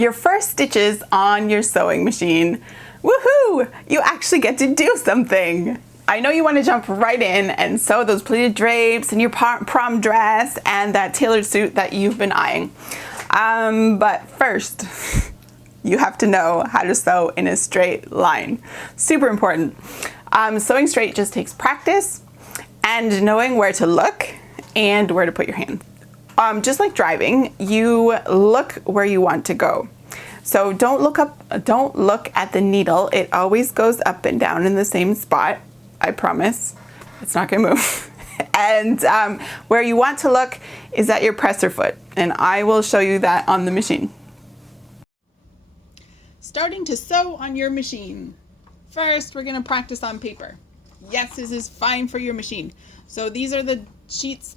Your first stitches on your sewing machine. Woohoo! You actually get to do something. I know you want to jump right in and sew those pleated drapes and your prom dress and that tailored suit that you've been eyeing. But first, you have to know how to sew in a straight line. Super important. Sewing straight just takes practice and knowing where to look and where to put your hand. Just like driving, you look where you want to go. So don't look at the needle. It always goes up and down in the same spot. I promise. It's not gonna move. And where you want to look is at your presser foot. And I will show you that on the machine. Starting to sew on your machine. First, we're gonna practice on paper. Yes, this is fine for your machine. So these are the sheets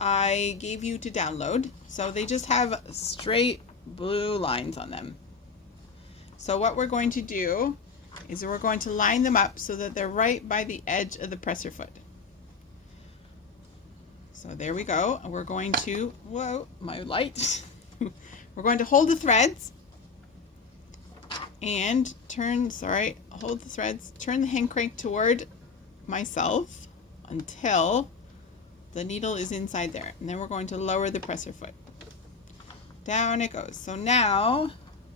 I gave you to download. So they just have straight blue lines on them. So what we're going to do is we're going to line them up so that they're right by the edge of the presser foot. So there we go. We're going to, whoa, my light. We're going to hold the threads and hold the threads, turn the hand crank toward myself until the needle is inside there. And then we're going to lower the presser foot. Down it goes. So now,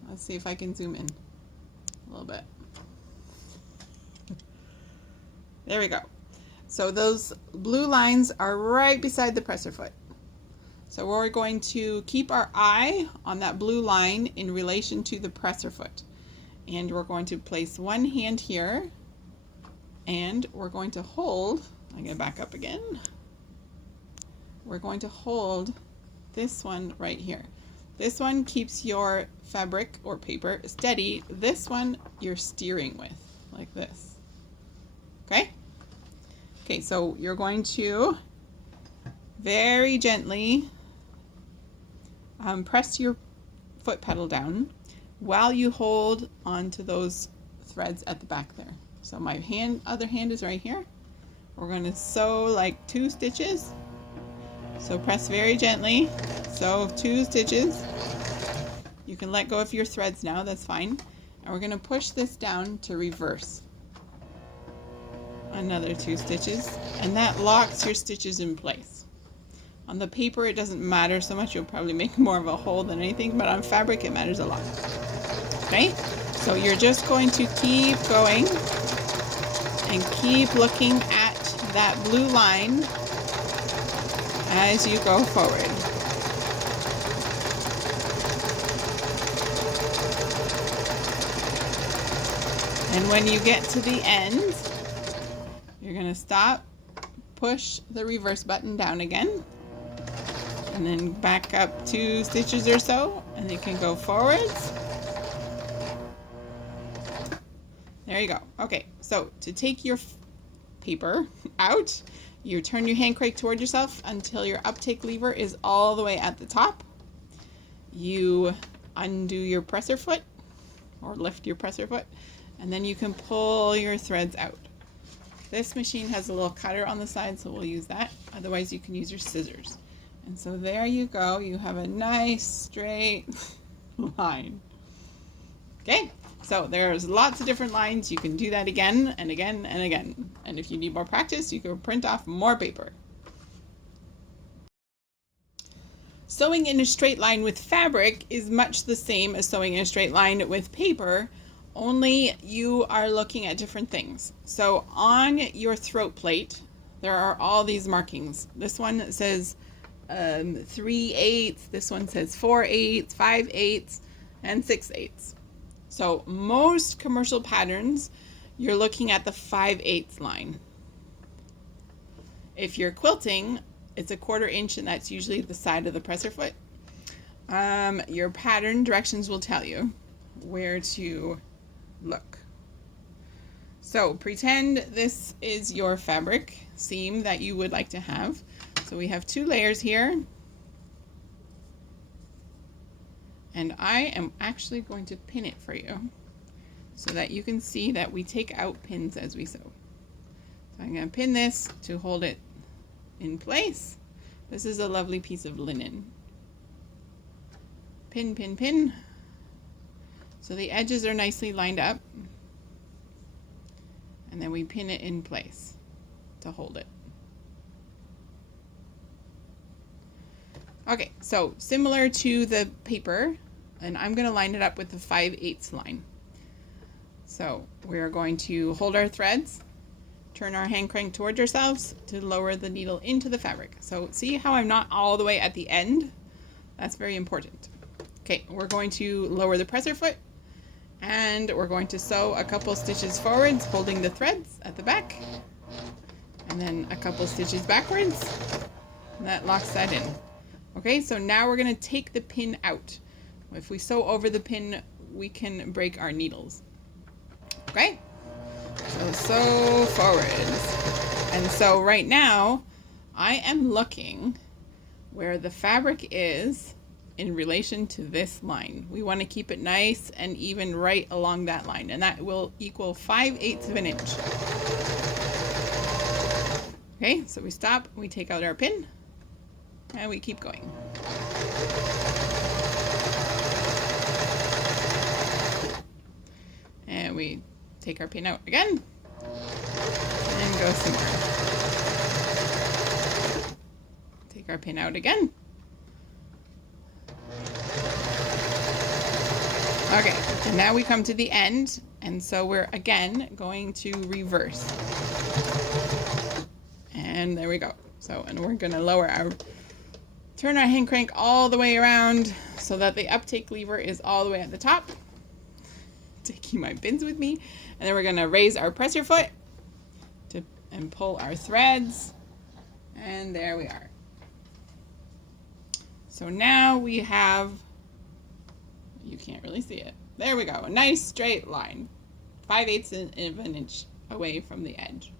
let's see if I can zoom in a little bit. There we go. So those blue lines are right beside the presser foot. So we're going to keep our eye on that blue line in relation to the presser foot. And we're going to place one hand here and we're going to hold, I'm going to back up again. We're going to hold this one right here. This one keeps your fabric or paper steady. This one you're steering with, like this. Okay? Okay, so you're going to very gently press your foot pedal down while you hold onto those threads at the back there. So my other hand is right here. We're going to sew like 2 stitches. So press very gently. So 2 stitches. You can let go of your threads now, that's fine. And we're going to push this down to reverse. Another 2 stitches. And that locks your stitches in place. On the paper it doesn't matter so much, you'll probably make more of a hole than anything, but on fabric it matters a lot. Okay? So you're just going to keep going and keep looking at that blue line as you go forward. And when you get to the end, you're going to stop, push the reverse button down again, and then back up 2 stitches or so, and you can go forwards. There you go. Okay, so to take your paper out, you turn your hand crank toward yourself until your uptake lever is all the way at the top. You undo your presser foot, or lift your presser foot, and then you can pull your threads out. This machine has a little cutter on the side, so we'll use that. Otherwise, you can use your scissors. And so there you go. You have a nice straight line. Okay, so there's lots of different lines. You can do that again and again and again. And if you need more practice, you can print off more paper. Sewing in a straight line with fabric is much the same as sewing in a straight line with paper, only you are looking at different things. So on your throat plate, there are all these markings. This one says 3/8, this one says 4/8, 5/8, and 6/8. So most commercial patterns, you're looking at the 5/8 line. If you're quilting, it's a 1/4 inch, and that's usually the side of the presser foot. Your pattern directions will tell you where to look. So pretend this is your fabric seam that you would like to have. So we have 2 layers here. And I am actually going to pin it for you so that you can see that we take out pins as we sew. So I'm going to pin this to hold it in place. This is a lovely piece of linen. Pin, pin, pin. So the edges are nicely lined up. And then we pin it in place to hold it. Okay, so similar to the paper, and I'm going to line it up with the 5/8 line. So we're going to hold our threads, turn our hand crank towards ourselves to lower the needle into the fabric. So see how I'm not all the way at the end? That's very important. Okay, we're going to lower the presser foot, and we're going to sew a couple stitches forwards, holding the threads at the back, and then a couple stitches backwards, and that locks that in. Okay, so now we're going to take the pin out. If we sew over the pin, we can break our needles. Okay, so sew forwards. And so right now, I am looking where the fabric is in relation to this line. We want to keep it nice and even right along that line, and that will equal 5/8 of an inch. Okay, so we stop, we take out our pin, and we keep going. And we take our pin out again, and go some more. Take our pin out again. Okay, and now we come to the end, and so we're again going to reverse. And there we go. So, and we're going to turn our hand crank all the way around so that the uptake lever is all the way at the top. Taking my pins with me. And then we're going to raise our presser foot and pull our threads. And there we are. So now we have, you can't really see it. There we go. A nice straight line. 5/8 of an inch away from the edge.